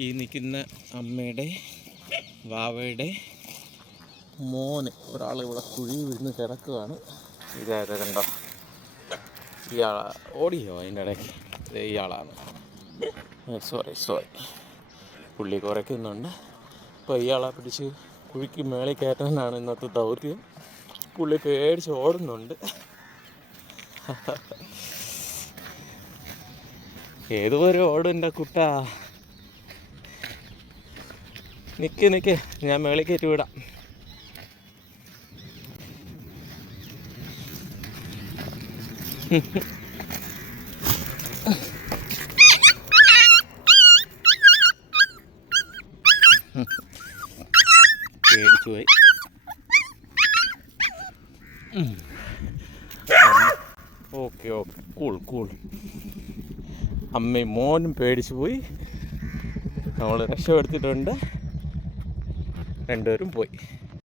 ഈ നിൽക്കുന്ന അമ്മയുടെ വാവയുടെ മോന് ഒരാൾ ഇവിടെ കുഴി വീഴുന്ന് കിടക്കുകയാണ്. ഇതായത് കണ്ടോ, ഇയാളാ ഓടിയോ അതിൻ്റെ ഇടയ്ക്ക്? ഇയാളാണ്. സോറി പുള്ളി കുറയ്ക്കുന്നുണ്ട്. അപ്പോൾ ഇയാളെ പിടിച്ച് കുഴിക്ക് മേളിൽ കയറ്റാനാണ് ഇന്നത്തെ ദൗത്യം. പുള്ളി പേടിച്ച് ഓടുന്നുണ്ട്. ഏതുപോലെ ഓടും എൻ്റെ കുട്ടാ. നിൽക്ക് ഞാൻ മേളിൽ കയറ്റി വിടാം. പേടിച്ചു പോയി. Okay cool. അമ്മയും മോനും പേടിച്ചു പോയി. നമ്മൾ രക്ഷപ്പെടുത്തിയിട്ടുണ്ട്. രണ്ടുപേരും പോയി.